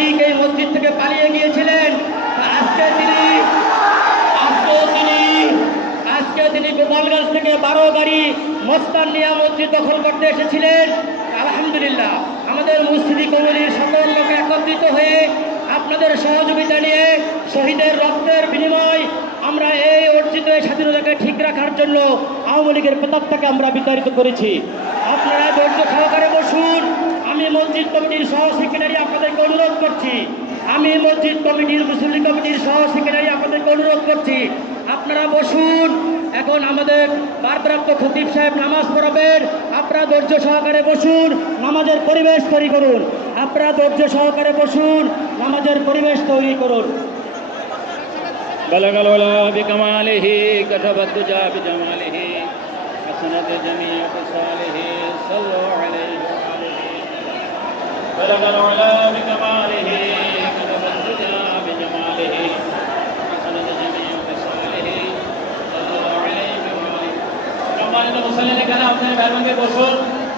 তারিখ এই মসজিদ থেকে পালিয়ে গিয়েছিলেন। আজকে তিনি আজকে তিনি আজকে তিনি গোপালগঞ্জ থেকে বারো গাড়ি মস্তান নিয়া মসজিদ দখল করতে এসেছিলেন। আলহামদুলিল্লাহ, আমাদের মুসলিম কমিটির সকল লোক একত্রিত হয়ে আপনাদের সহযোগিতা নিয়ে শহীদের রক্তের বিনিময় আমরা এই অর্জিত স্বাধীনতাকে ঠিক রাখার জন্য আওয়ামী লীগের প্রতাপটাকে আমরা বিতাড়িত করেছি। আপনারা ধৈর্য সহকারে বসুন। আমি মসজিদ কমিটির সহ সেক্রেটারি আপনাদেরকে অনুরোধ করছি আমি মসজিদ কমিটির মুসলিম কমিটির সহ সেক্রেটারি আপনাদেরকে অনুরোধ করছি আপনারা বসুন এখন আমাদের ভারপ্রাপ্ত খতিব সাহেব নামাজ পড়াবেন আপনারা ধৈর্য সহকারে বসুন নামাজের পরিবেশ তৈরি করুন আপনারা ধৈর্য সহকারে বসুন নামাজের পরিবেশ তৈরি করুন بلغ العلا بكماله كتب الدجى بجماله حسنت جميع خصاله صلوا عليه وآله I'm going to go to.